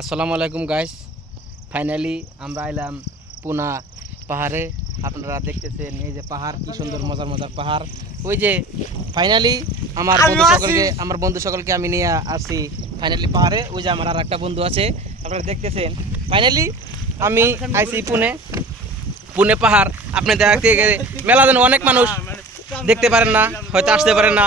আসসালামু আলাইকুম guys, finally আমরা এলাম পুনা পাহাড়ে। আপনারা দেখতেছেন এই যে পাহাড়, কি সুন্দর মজার মজার পাহাড়। ওই যে ফাইনালি আমার বন্ধু সকলকে আমি নিয়ে আসছি ফাইনালি পাহাড়ে। ওই যে আমার আর একটা বন্ধু আছে, আপনারা দেখতেছেন। ফাইনালি আমি আইছি পুনে পাহাড়। আপনি দেখতে মেলা যেন অনেক মানুষ দেখতে পারেন না, হয়তো আসতে পারেন না,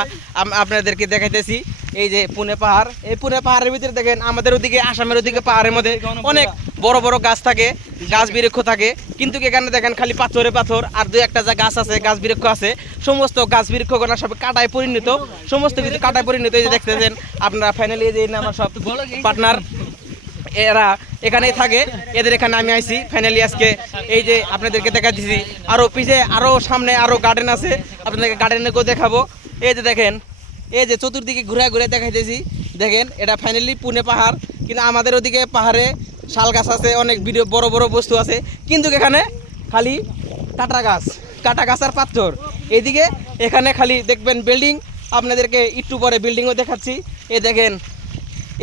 আপনাদেরকে দেখাইতেছি। এই যে পুনে পাহাড়, এই পুনে পাহাড়ের ভিতরে দেখেন আমাদের ওদিকে আসামের ওদিকে পাহাড়ের মধ্যে অনেক বড় বড় গাছ থাকে, গাছ বৃক্ষ থাকে, কিন্তু এখানে দেখেন খালি পাথরে পাথর। আর দুই একটা যা গাছ আছে, গাছ বৃক্ষ আছে, সমস্ত গাছ বৃক্ষ সব কাটায় পরিণত, সমস্ত কিছু কাটায় পরিণত। এই যে দেখতেছেন আপনারা ফাইনালি এই যে আমার সব পার্টনার এরা এখানেই থাকে, এদের এখানে আমি আইছি ফাইনালি আজকে। এই যে আপনাদেরকে দেখা দিছি, আরও পিছে আরও সামনে আরও গার্ডেন আছে, আপনাদেরকে গার্ডেনেকেও দেখাবো। এই যে দেখেন, এই যে চতুর্দিকে ঘুরে ঘুরে দেখাইতেছি, দেখেন এটা ফাইনালি পুনে পাহাড়। কিন্তু আমাদের ওদিকে পাহাড়ে শাল গাছ আছে, অনেক ভিডিও বড় বড় বস্তু আছে, কিন্তু এখানে খালি কাটা গাছ আর পাথর। এইদিকে এখানে খালি দেখবেন বিল্ডিং। আপনাদেরকে একটু পরে বিল্ডিংও দেখাচ্ছি। এই দেখেন,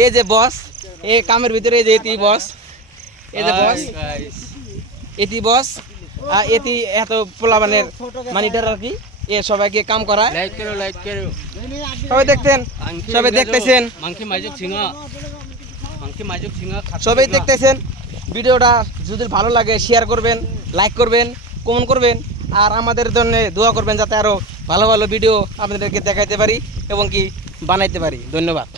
এই যে বস, এই কামের ভিতরে এই যে এটি বস, এই যে বস, এটি বস, আর এটি এত পোলাবানের মানিটার আর কি, এ সবাইকে কাম করায়। সবাই দেখতেছেন সবাই দেখতেছেন ভিডিওটা। যদি ভালো লাগে শেয়ার করবেন, লাইক করবেন, কমেন্ট করবেন, আর আমাদের জন্য দোয়া করবেন যাতে আরো ভালো ভালো ভিডিও আপনাদেরকে দেখাইতে পারি এবং কি বানাইতে পারি। ধন্যবাদ।